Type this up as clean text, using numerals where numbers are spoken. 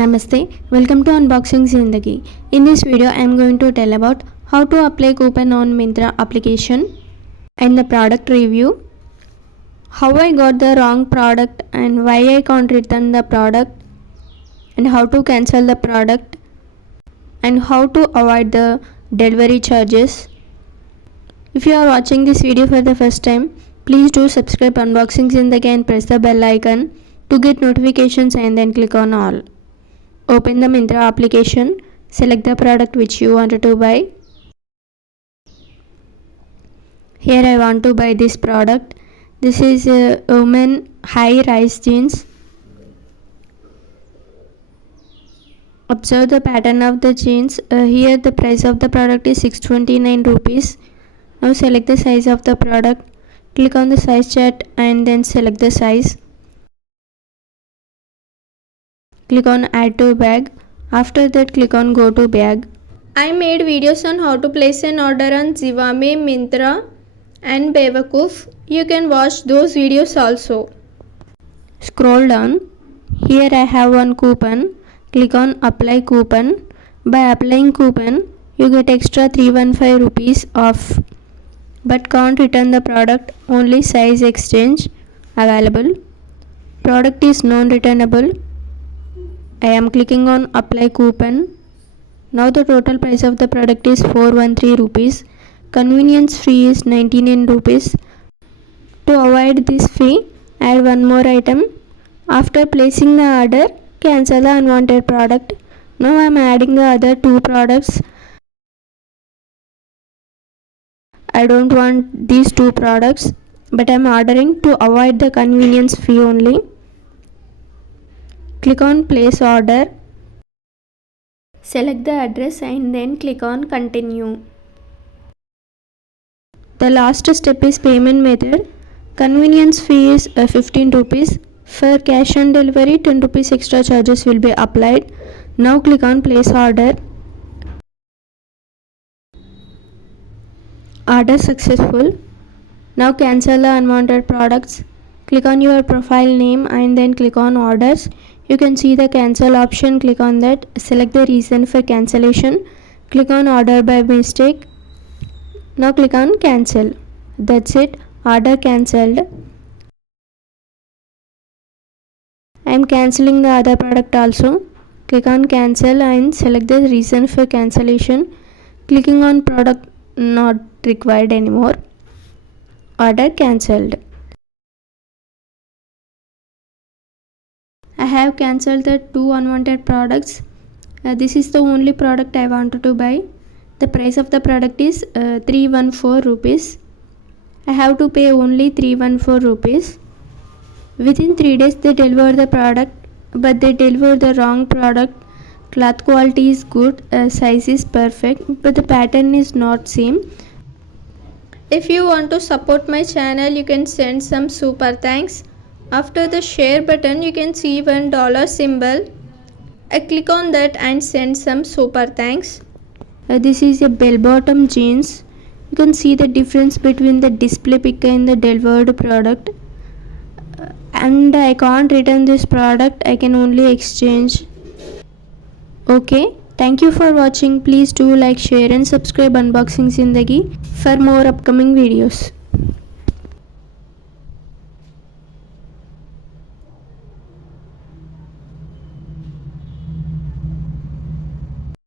Namaste, welcome to Unboxing Zindagi. In this video, I am going to tell about how to apply coupon on Myntra application and the product review, how I got the wrong product and why I can't return the product, and how to cancel the product, and how to avoid the delivery charges. If you are watching this video for the first time, please do subscribe Unboxing Zindagi and press the bell icon to get notifications and then click on all. Open the Myntra application, select the product which you wanted to buy. Here I want to buy this product. This is a women high rise jeans. Observe the pattern of the jeans. Here the price of the product is 629 rupees. Now select the size of the product. Click on the size chart and then select the size. Click on add to bag. After that click on go to bag. I made videos on how to place an order on Zivame, Myntra and Bewakoof. You can watch those videos also. Scroll down. Here I have one coupon. Click on apply coupon. By applying coupon you get extra 315 rupees off. But can't return the product, only size exchange available. Product is non-returnable. I am clicking on apply coupon. Now the total price of the product is 413 rupees. Convenience fee is 99 rupees. To avoid this fee, add one more item. After placing the order, cancel the unwanted product. Now I am adding the other two products. I don't want these two products, but I am ordering to avoid the convenience fee only. Click on place order. Select the address and then click on continue. The last step is payment method. Convenience fee is 15 rupees. For cash on delivery, 10 rupees extra charges will be applied. Now click on place order. Order successful. Now cancel the unwanted products. Click on your profile name and then click on orders. You can see the cancel option. Click on that. Select the reason for cancellation. Click on order by mistake. Now click on cancel. That's it. Order cancelled. I am cancelling the other product also. Click on cancel and select the reason for cancellation. Clicking on product not required anymore. Order cancelled. I have cancelled the two unwanted products. This is the only product I wanted to buy. The price of the product is 314 rupees. I have to pay only 314 rupees. Within 3 days they deliver the product, but they deliver the wrong product. Cloth quality is good, size is perfect, but the pattern is not same. If you want to support my channel, you can send some super thanks. After the share button, you can see $1 symbol. Click on that and send some super thanks. This is a bell bottom jeans. You can see the difference between the display pic and the delivered product. And I can't return this product, I can only exchange. Okay, thank you for watching. Please do like, share and subscribe Unboxing Zindagi for more upcoming videos.